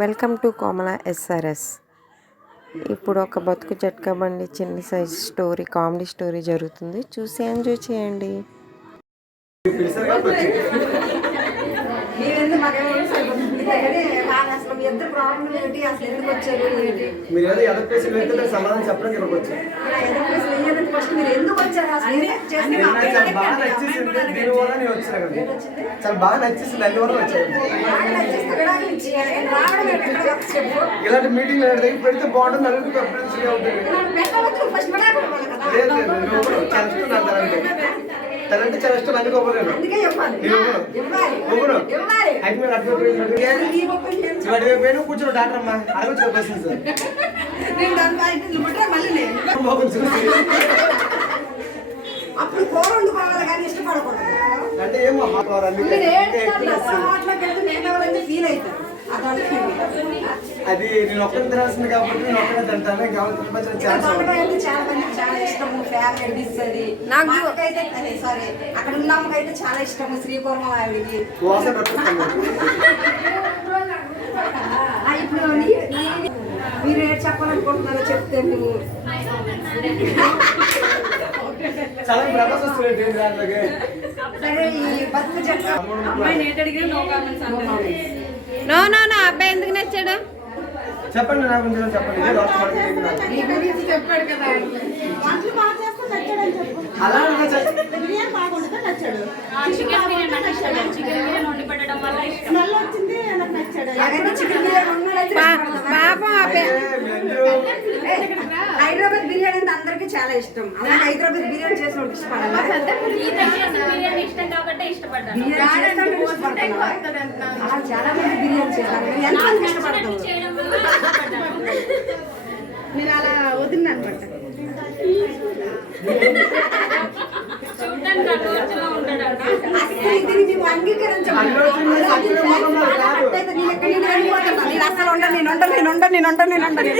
Welcome to Komala SRS. ఇప్పుడు ఒక బతుకు జట్కా బండి చిన్న సైజ్ స్టోరీ కామెడీ స్టోరీ జరుగుతుంది. చూసి ఎంజాయ్ చేయండి. మీరు ఏదో ఎదరు వెళ్తే సమాధానం చెప్పడానికి ఇక్కడికి వచ్చారు. బాగా నచ్చేసింది దీని వచ్చాను చాలా బాగా నచ్చేసింది? ఎక్కడ వరకు ఇలాంటి మీటింగ్ దగ్గర పెడితే బాగుంటుంది. లేదు లేదు ఇవ్వను. చాలా ఇష్టం నాకు తలంటే చాలా ఇష్టం కూర్చోడు డాక్టర్ అమ్మా. అడగచ్చు దాని బయట నిలబడ్డా మళ్ళీ నేను మోకం చూసి అప్పుడు కూర వండుకోవాలి కానీ ఇష్టపడకూడదు. అంటే ఏమో ఫీల్ అవుతారు. అది నేను ఒక్కరిని తినాల్సింది కాబట్టి నేను ఒక్కడే తింటాను చాలా ఇష్టము. ఫేవరెట్ డిష్ అది. నాకు- సారీ అక్కడ ఉన్న అమ్మకైతే చాలా ఇష్టము శ్రీకూర్మ ఆవిడికి. ఇప్పుడు మీరు ఏం చెప్పాలనుకుంటున్నారో చెప్తే నువ్వు. చాలా ప్రభాస్ వస్తున్నాడు ఏం దాంట్లోకి? నో నో నో అబ్బాయి ఎందుకు నచ్చాడు? చెప్పండి చెప్పండి. నాకు. గురించి చెప్పాడు కదా. అలా? పాపం అబ్బాయి ఏ, మీ అందరూ ఏ, హైదరాబాద్ బిర్యానీ అంటే అందరికీ చాలా ఇష్టం. అలాగే హైదరాబాద్ బిర్యానీ చేసిన ఇష్టం కాబట్టి ఇష్టపడ్డాను. చాలా మంది బిర్యానీ వల్ల ఇష్టపడ్డాను. మీరు అలా వదిలిన అనమాట. నేను. నేను అసలు ఉండను నేను ఉండను నేను ఉండను నేను ఉండను నేను ఉండను.